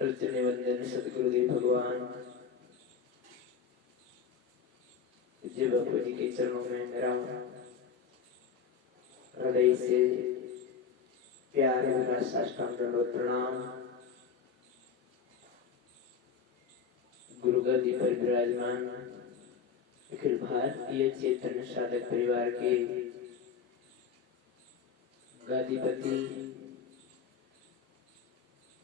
अर्चने वंदन सतगुरुदेव भगवान पूज्य बापू जी के चरणों में मेरा हृदय से प्यार भरा साष्टांग दंडवत प्रणाम। गुरु गद्दी पर विराजमान अखिल भारतीय चैतन्य साधक परिवार के गादीपति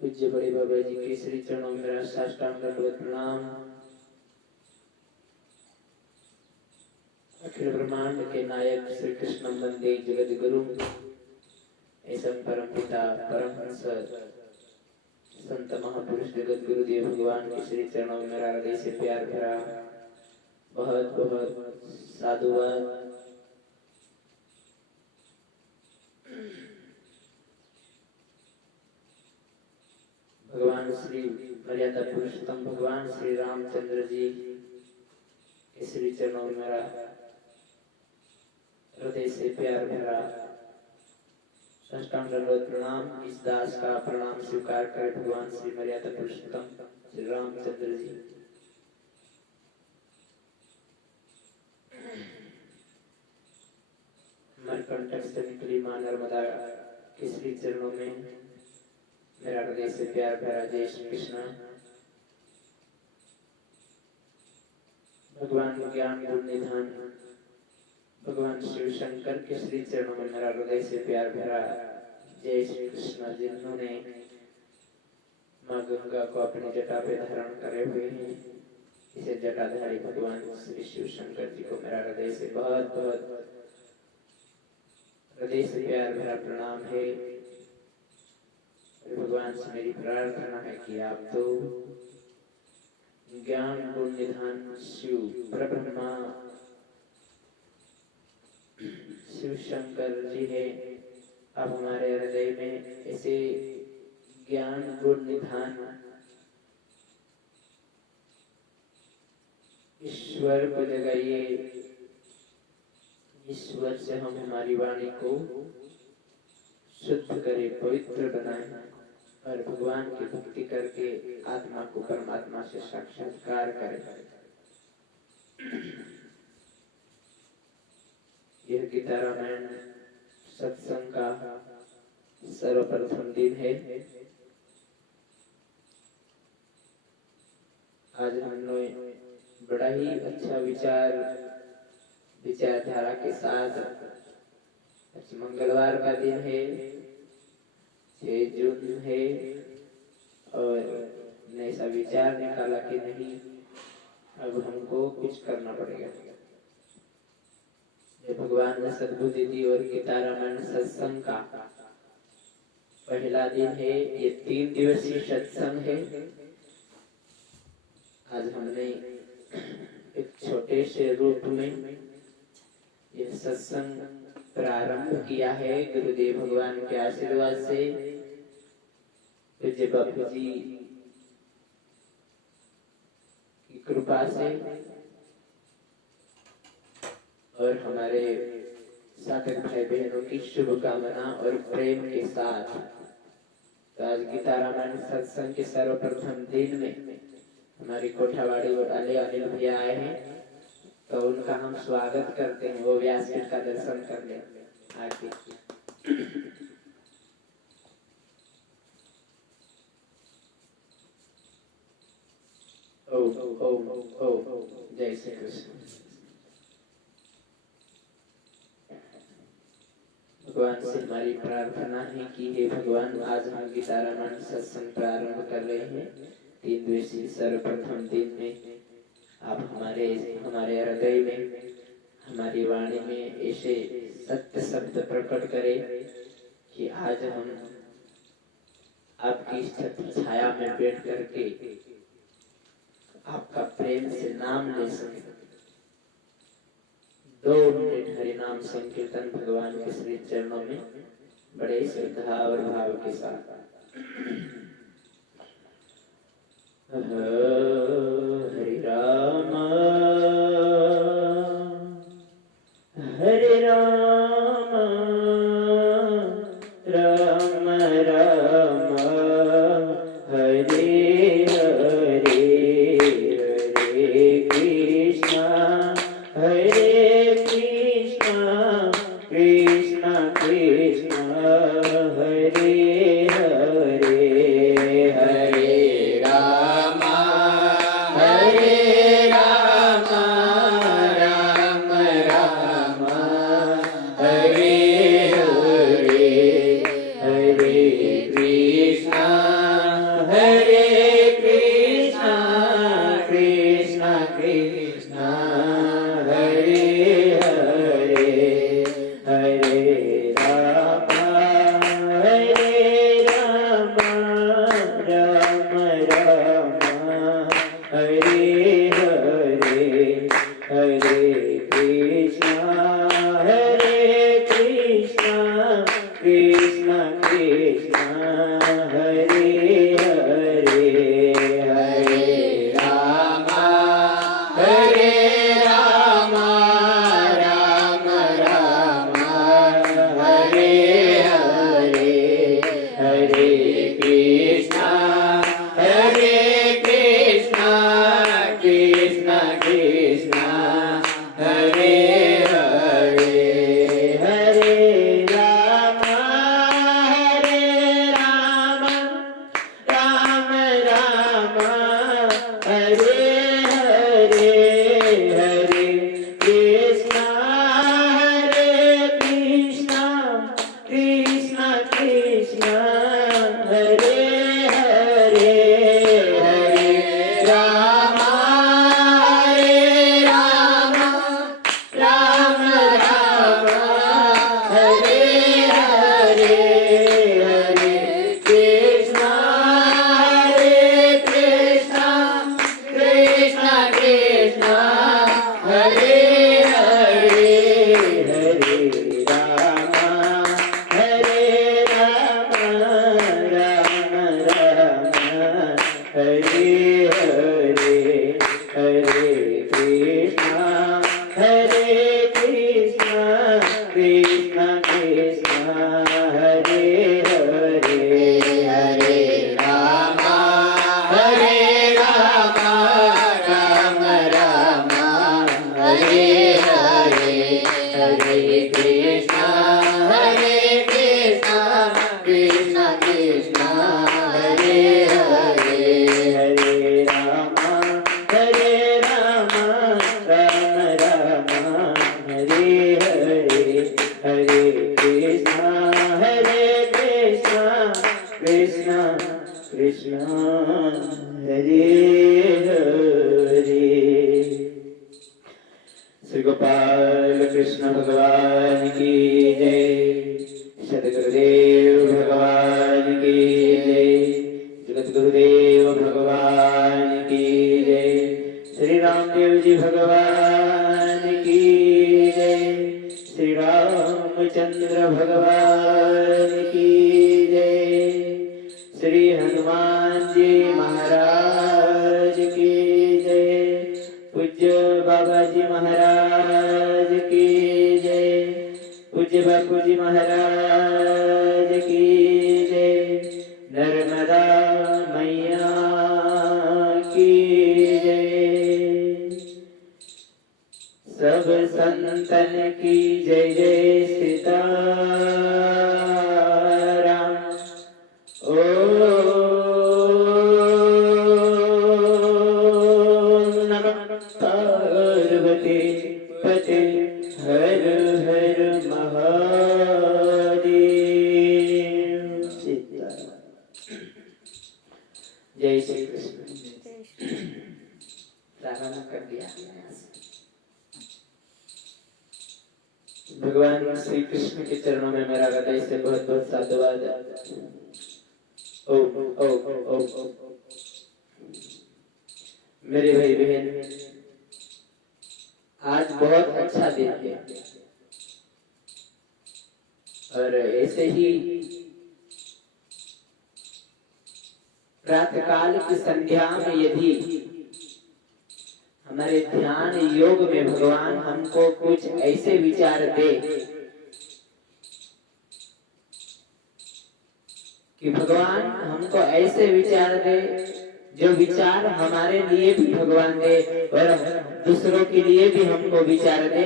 पूज्य बड़े बाबा जी के श्री चरणों में मेरा साष्टांग दंडवत प्रणाम। अखिल ब्रह्मांड के नायक श्री कृष्ण वंदे जगत गुरु ऐसा परम पिता परम हंस संत महापुरुष जगत गुरुदेव भगवान के श्री चरणों में मेरा हृदय से प्यार भरा बहुत बहुत साधुवाद। भगवान श्री मर्यादा पुरुषोत्तम भगवान श्री रामचंद्र जी के श्री चरणों में मेरा हृदय से प्यार भरा साष्टांग दंडवत प्रणाम। इस दास का प्रणाम स्वीकार कर भगवान श्री मर्यादा पुरुषोत्तम श्री रामचंद्र जी मरकंटक से निकली मां नर्मदा के श्री चरणों में मेरा हृदय से प्यार भरा जय श्री कृष्ण। भगवान ज्ञान गुण निधान भगवान शिव शंकर के श्री चरणों में मेरा हृदय से प्यार भरा जय श्री कृष्ण। जिन्होंने माँ गंगा को अपनी जटा पे धारण करे हुए हैं इसे जटाधारी भगवान श्री शिव शंकर जी को मेरा हृदय से बहुत बहुत हृदय से प्यार भरा प्रणाम है। भगवान से मेरी प्रार्थना है कि आप तो ज्ञान गुण निधान शिव परब्रह्मा शिव शंकर जी है। अब हमारे हृदय में ऐसे ज्ञान गुण निधान ईश्वर को जगाइए। ईश्वर से हम हमारी वाणी को शुद्ध करें पवित्र बनाएं और भगवान की भक्ति करके आत्मा को परमात्मा से साक्षात्कार करें। यह गीता रामायण सत्संग का सर्वप्रथम दिन है। आज हमने बड़ा ही अच्छा विचारधारा के साथ मंगलवार का दिन है 6 जून है और ऐसा विचार निकाला कि नहीं अब हमको कुछ करना पड़ेगा। भगवान ने सद्बुद्धि दी और गीता रामायण सत्संग का पहला दिन है। ये 3 दिवसीय सत्संग है। आज हमने एक छोटे से रूप में यह सत्संग प्रारंभ किया है गुरुदेव भगवान के आशीर्वाद से पूज्य बापू जी की कृपा से और हमारे साधक भाई बहनों की शुभकामना और प्रेम के साथ। तो आज गीता रामायण सत्संग के सर्वप्रथम दिन में हमारी कोठावाड़ी वाले अनिल भैया आए हैं तो उनका हम स्वागत करते हैं। वो व्यासपीठ का दर्शन कर ले आके। ओम ओम ओम जय श्री कृष्ण। भगवान से हमारी प्रार्थना है कि हे भगवान आज हम गीता रामायण सत्संग प्रारंभ कर रहे हैं 3 दिवसीय सर्वप्रथम दिन में आप हमारे हृदय में हमारी वाणी में ऐसे सत्य शब्द प्रकट करें कि आज हम आपकी छत्र छाया में बैठ करके आपका प्रेम से नाम ले सके। 2 मिनट हरि नाम संकीर्तन भगवान के श्री चरणों में बड़े श्रद्धा और भाव के साथ। हरे राम राम राम हरे भगवान श्री कृष्ण के चरणों में मेरा हृदय से बहुत बहुत साधुवाद। ओ मेरे भाई बहन, आज बहुत अच्छा दिन है और ऐसे ही प्रातःकाल की संध्या में यदि हमारे ध्यान योग में भगवान हमको कुछ ऐसे विचार दे कि भगवान हमको ऐसे विचार दे जो विचार हमारे लिए भी भगवान दे और दूसरों के लिए भी हमको विचार दे,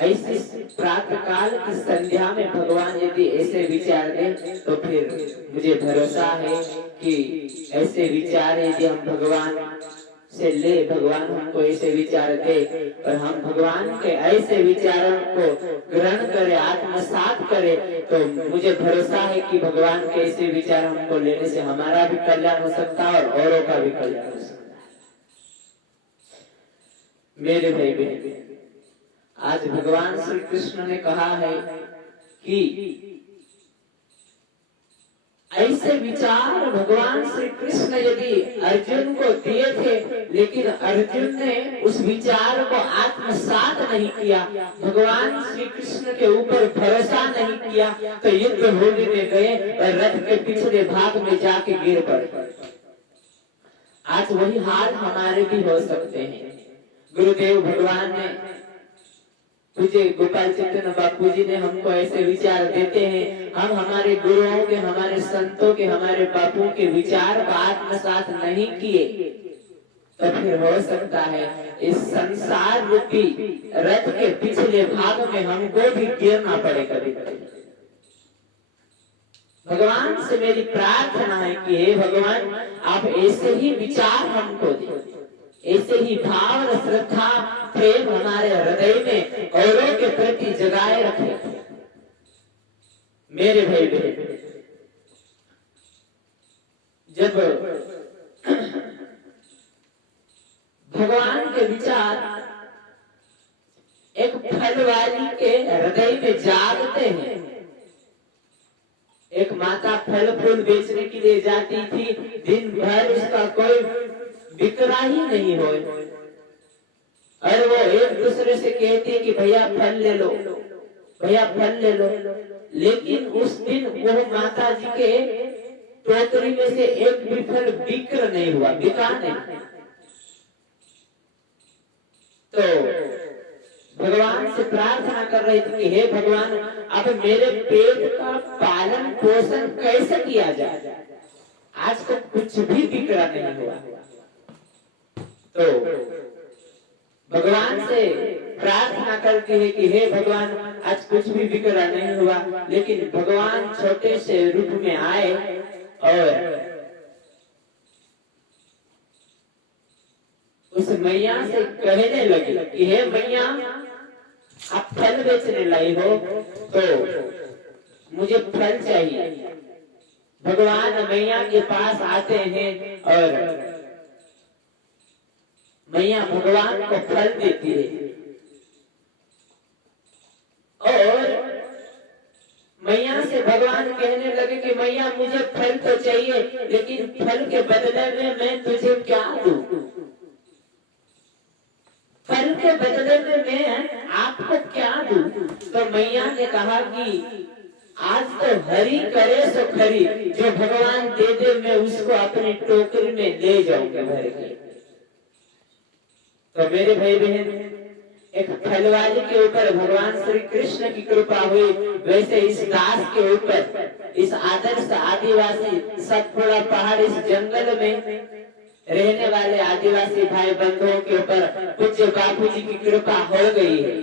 ऐसी प्रातःकाल की संध्या में भगवान यदि ऐसे विचार दे तो फिर मुझे भरोसा है कि ऐसे विचार यदि हम भगवान से ले भगवान हमको ऐसे विचार दे और हम भगवान के ऐसे विचारों को ग्रहण करे, आत्मसात करे, तो मुझे भरोसा है कि भगवान के ऐसे विचार हमको लेने से हमारा भी कल्याण हो सकता है और औरों का भी कल्याण हो सकता है। मेरे भाई बहन, आज भगवान श्री कृष्ण ने कहा है कि ऐसे विचार भगवान श्री कृष्ण यदि अर्जुन को दिए थे, लेकिन अर्जुन ने उस विचार को आत्मसात नहीं किया, भगवान श्री कृष्ण के ऊपर भरोसा नहीं किया, तो युद्ध भूमि में गए और रथ के पिछले भाग में जाके गिर पड़े। आज वही हाल हमारे भी हो सकते हैं। गुरुदेव भगवान ने, पूज्य गोपाल चैतन्य बापू जी ने हमको ऐसे विचार देते हैं, हम हमारे गुरुओं के, हमारे संतों के, हमारे बापू के विचार को आत्मसात नहीं किए, तो फिर हो सकता है इस संसार रूपी रथ के पिछले भाग में हमको भी गिरना पड़े कभी कभी। भगवान से मेरी प्रार्थना है कि हे भगवान, आप ऐसे ही विचार हमको दें, ऐसे ही भाव और श्रद्धा प्रेम हमारे हृदय में औरों के प्रति जगाए रखे। मेरे भाई बहन, जब भगवान के विचार एक फल वाली के हृदय में जागते हैं, एक माता फल फूल बेचने के लिए जाती थी, दिन भर उसका कोई बिक्रा ही नहीं हो, और वो एक दूसरे से कहती कि भैया फल ले लो, भैया फल ले लो, लेकिन उस दिन वो माता जी के टोकरी में से एक भी फल बिक्र नहीं हुआ, बिका नहीं। तो भगवान से प्रार्थना कर रही थी कि हे भगवान, अब मेरे पेट का पालन पोषण कैसे किया जाए, आज तक कुछ भी बिक्रा नहीं हुआ। तो भगवान से प्रार्थना करती है कि हे भगवान, आज कुछ भी बिगड़ा नहीं हुआ, लेकिन भगवान छोटे से रूप में आए और उस मैया से कहने लगे कि हे मैया, आप फल बेचने लाई हो तो मुझे फल चाहिए। भगवान मैया के पास आते हैं और मैया भगवान को फल देती है, और मैया से भगवान कहने लगे कि मैया, मुझे फल तो चाहिए, लेकिन फल के बदले में मैं तुझे क्या दूं? फल के बदले में मैं आपको क्या दूं? तो मैया ने कहा कि आज तो हरि करे सो खरी, जो भगवान दे दे मैं उसको अपनी टोकरी में ले जाऊंगा भर के। तो मेरे भाई बहन, एक फल वाले के ऊपर भगवान श्री कृष्ण की कृपा हुई, वैसे इस दास के ऊपर, इस आदर्श आदिवासी सतपुड़ा पहाड़, इस जंगल में रहने वाले आदिवासी भाई बंधुओं के ऊपर पूज्य बापू जी की कृपा हो गई है।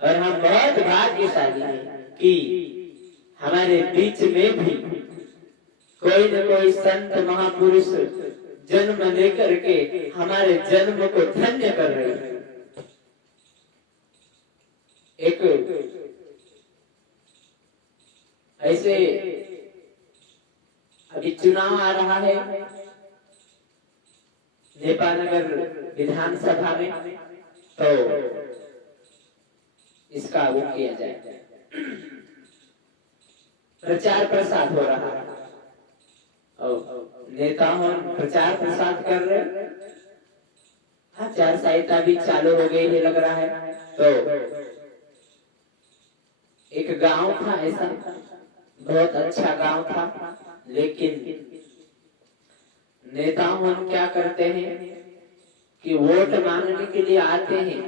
और हम बहुत भाग्यशाली हैं कि हमारे बीच में भी कोई न कोई संत महापुरुष जन्म लेकर के हमारे जन्म को धन्य कर रहे हैं। एक ऐसे अभी चुनाव आ रहा है नेपालनगर विधानसभा में, तो इसका वो किया जाए, प्रचार प्रसार हो रहा है और नेता प्रचार प्रसार कर रहे, आचार संहिता भी चालू हो गई है लग रहा है। तो एक गांव था ऐसा, बहुत अच्छा गांव था, लेकिन नेता हम क्या करते हैं कि वोट मांगने के लिए आते हैं,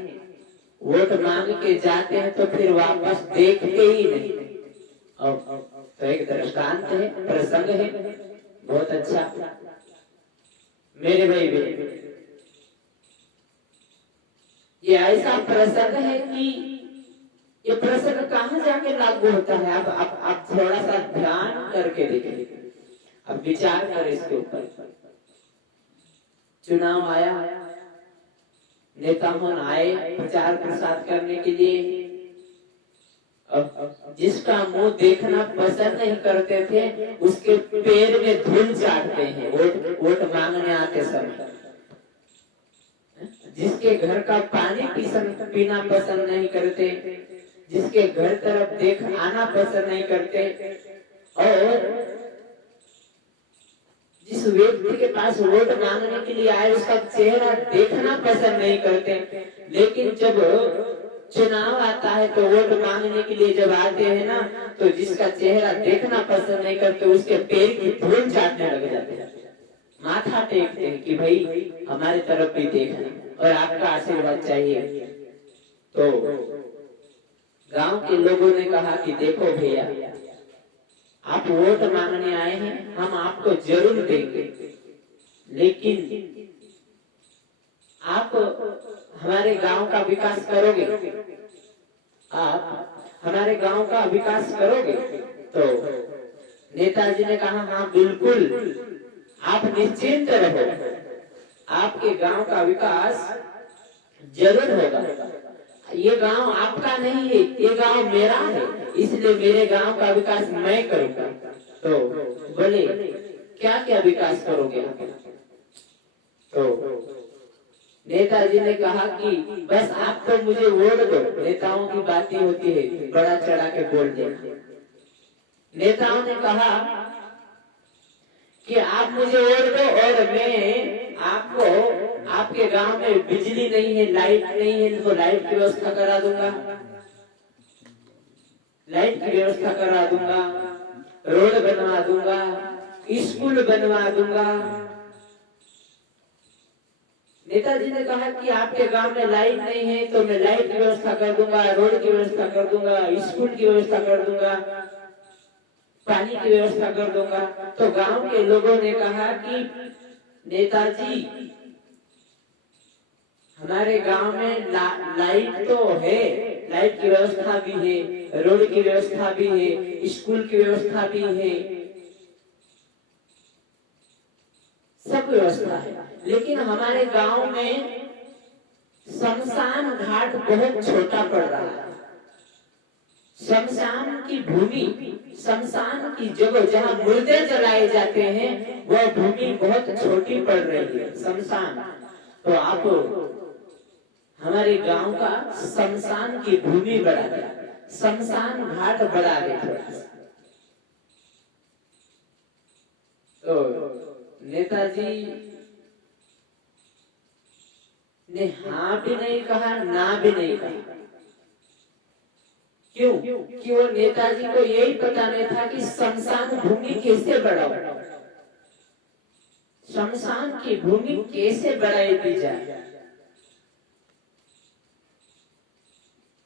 वोट मांग के जाते हैं, तो फिर वापस देखते ही नहीं। तो एक दृष्टांत है, प्रसंग है बहुत अच्छा। मेरे भाई बहन, ये ऐसा प्रसंग है कि ये प्रसंग कहाँ जाके लागू होता है, आप थोड़ा सा ध्यान करके देखें, अब विचार करें इसके ऊपर। चुनाव आया, नेता मन आए प्रचार प्रसार करने के लिए। अब जिसका मुंह देखना पसंद नहीं करते थे उसके पैर में धूल चाटते हैं वोट मांगने आते समय। जिसके घर का पानी पीना पसंद नहीं करते, जिसके घर तरफ देख आना पसंद नहीं करते, और जिस व्यक्ति के पास वोट मांगने के लिए आए उसका चेहरा देखना पसंद नहीं करते, लेकिन जब चुनाव आता है तो वोट मांगने के लिए जब आते हैं ना, तो जिसका चेहरा देखना पसंद नहीं करते उसके पैर की धूल चाटने लग जाते हैं, माथा टेकते हैं कि भाई हमारी तरफ भी देखना और आपका आशीर्वाद चाहिए। तो गांव के लोगों ने कहा कि देखो भैया, आप वोट मांगने आए हैं, हम आपको जरूर देंगे, लेकिन आप हमारे गांव का विकास करोगे, आप हमारे गांव का विकास करोगे? तो नेताजी ने कहा हाँ बिल्कुल, आप निश्चिंत रहो, आपके गांव का विकास जरूर होगा। ये गांव आपका नहीं है, ये गांव मेरा है, इसलिए मेरे गांव का विकास मैं करूंगा। तो बोले क्या क्या विकास करोगे? तो नेताजी ने कहा कि बस आप तो मुझे वोट दो। नेताओं की बातें होती है बड़ा चढ़ा के बोल देना। नेताओं ने कहा कि आप मुझे वोट दो और मैं आपको, आपके गांव में बिजली नहीं है, लाइट नहीं है, तो लाइट की व्यवस्था करा दूंगा, लाइट की व्यवस्था करा दूंगा, रोड बनवा दूंगा, स्कूल बनवा दूंगा। नेताजी ने कहा कि आपके गांव में लाइट नहीं है तो मैं लाइट की व्यवस्था कर दूंगा, रोड की व्यवस्था कर दूंगा, स्कूल की व्यवस्था कर दूंगा, पानी की व्यवस्था कर दूंगा। तो गांव के लोगों ने कहा कि नेताजी, हमारे गांव में लाइट तो है, लाइट की व्यवस्था भी है, रोड की व्यवस्था भी है, स्कूल की व्यवस्था भी है, सब व्यवस्था है, लेकिन हमारे गांव में शमशान घाट बहुत छोटा पड़ रहा है। शमशान की भूमि, शमशान की जगह जहाँ मुर्दे जलाए जाते हैं, वह भूमि बहुत छोटी पड़ रही है, शमशान। तो आप हमारे गांव का शमशान की भूमि बढ़ा दे, शमशान घाट बढ़ा दे थोड़ा सा। तो नेताजी ने हाँ भी नहीं कहा, ना भी नहीं कहा। क्यों? कि वो नेताजी को यही पता नहीं था कि शमशान भूमि कैसे बढ़ाओ, शमशान की भूमि कैसे बढ़ाई दी जाए।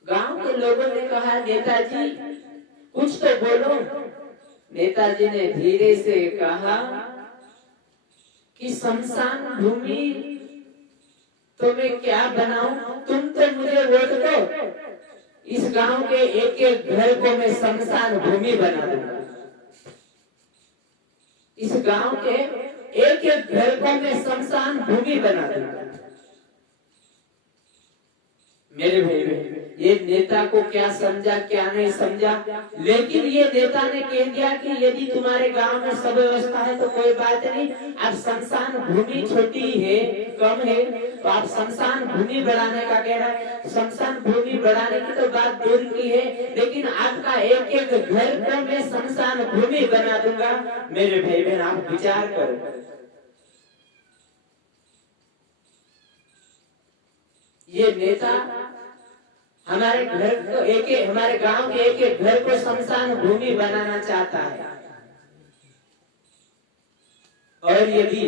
गांव के लोगों ने कहा नेताजी कुछ तो बोलो। नेताजी ने धीरे से कहा कि शमशान भूमि तो मैं क्या बनाऊं, तुम तो मुझे वोट दो, इस गांव के एक एक घर को मैं शमशान भूमि बना दूंगा, इस गांव के एक एक घर को मैं शमशान भूमि बना दूंगा। मेरे भाई, ये नेता को क्या समझा क्या नहीं समझा, लेकिन ये नेता ने कह दिया कि यदि तुम्हारे गांव में सब व्यवस्था है तो कोई बात नहीं, अब शमशान भूमि छोटी है, कम है, तो आप शमशान भूमि बढ़ाने का कह रहा है। शमशान भूमि बढ़ाने की तो बात दूर की है, लेकिन आपका एक एक घर को मैं शमशान भूमि बना दूंगा। मेरे भाई बहन, आप विचार करो, ये नेता हमारे घर को हमारे गांव के एक एक घर को शमशान भूमि बनाना चाहता है। और यदि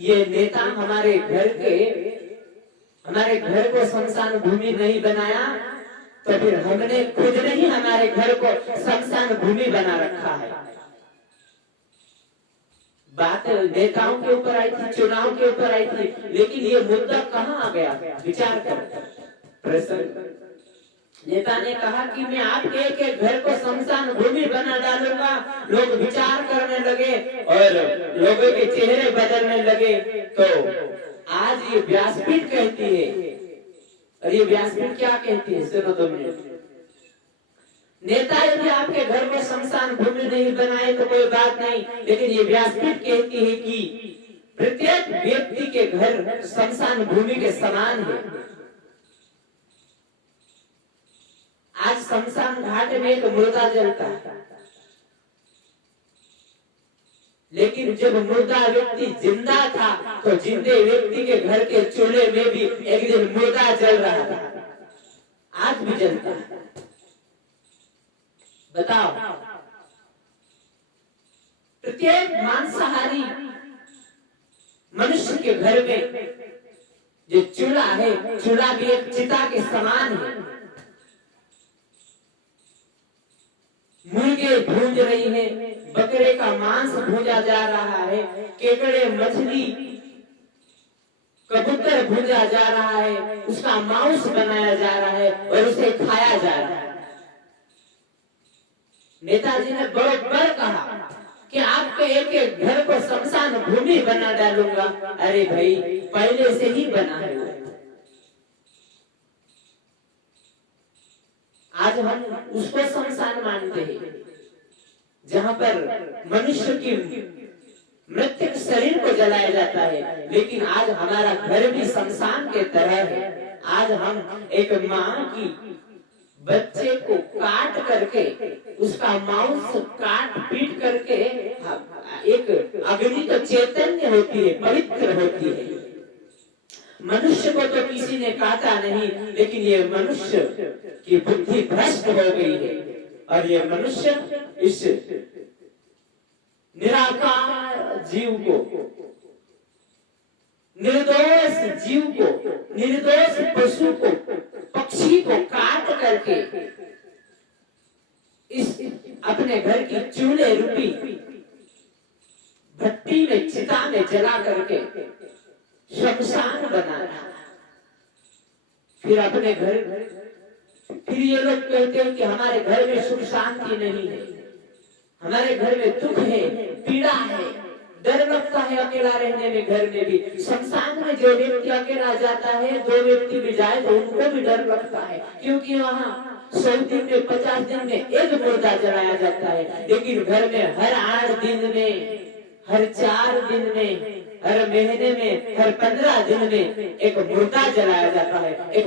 ये नेता हमारे घर को शमशान भूमि नहीं बनाया, तो फिर हमने खुद ने ही हमारे घर को शमशान भूमि बना रखा है। बात नेताओं के ऊपर आई थी, चुनाव के ऊपर आई थी, लेकिन ये मुद्दा कहाँ आ गया? विचार कर। नेता ने कहा कि मैं आपके एक एक घर को शमशान भूमि बना डालूंगा। लोग विचार करने लगे और लोगों के चेहरे बदलने लगे। तो आज ये व्यासपीठ कहती है, और ये व्यासपीठ क्या कहती है, सुनो 2 मिनट। नेता यदि आपके घर में शमशान भूमि नहीं बनाए तो कोई बात नहीं, लेकिन ये व्यासपीठ कहती है कि प्रत्येक व्यक्ति के घर शमशान भूमि के समान है। आज शमशान घाट में एक मुर्दा जलता है, लेकिन जब मुर्दा व्यक्ति जिंदा था तो जिंदे व्यक्ति के घर के चूल्हे में भी एक दिन मुर्दा जल रहा था, आज भी जलता है। बताओ, प्रत्येक मांसाहारी मनुष्य के घर में जो चूल्हा है, चूल्हा भी एक चिता के समान है। मुर्गे भूंज रही है, बकरे का मांस भूंजा जा रहा है, केकड़े मछली कबूतर भूंजा जा रहा है, उसका मांस बनाया जा रहा है और उसे खाया जा रहा है। नेताजी ने बरोबर कहा कि आपके एक एक घर को शमशान भूमि बना डालूंगा। अरे भाई, पहले से ही बना है। आज हम उसको शमशान मानते हैं जहां पर मनुष्य की मृत्यु शरीर को जलाया जाता है, लेकिन आज हमारा घर भी शमशान के तरह है। आज हम एक मां की बच्चे को काट करके, उसका मांस काट पीट करके, एक अग्नि तो चैतन्य होती है, पवित्र होती है। मनुष्य को तो किसी ने काटा नहीं, लेकिन ये मनुष्य की बुद्धि भ्रष्ट हो गई है, और ये मनुष्य इस निराकार जीव को, निर्दोष जीव को, निर्दोष पशु को, पक्षी को काट करके इस अपने घर की चूल्हे रूपी भट्टी में, चिता में जला करके शमशान बनाना। फिर अपने घर, फिर ये लोग कहते हैं कि हमारे घर में सुख शांति नहीं है, हमारे घर में दुख है, पीड़ा है, डर लगता है अकेला रहने में। घर में भी, शमशान में जो व्यक्ति अकेला जाता है, 2 व्यक्ति भी जाए तो उनको भी डर लगता है, क्योंकि वहाँ 100 दिन में, 50 दिन में एक मुर्दा जलाया जाता है। लेकिन घर में हर 8 दिन में, हर 4 दिन में, हर महीने में, हर 15 दिन में एक मुर्दा जलाया जाता है।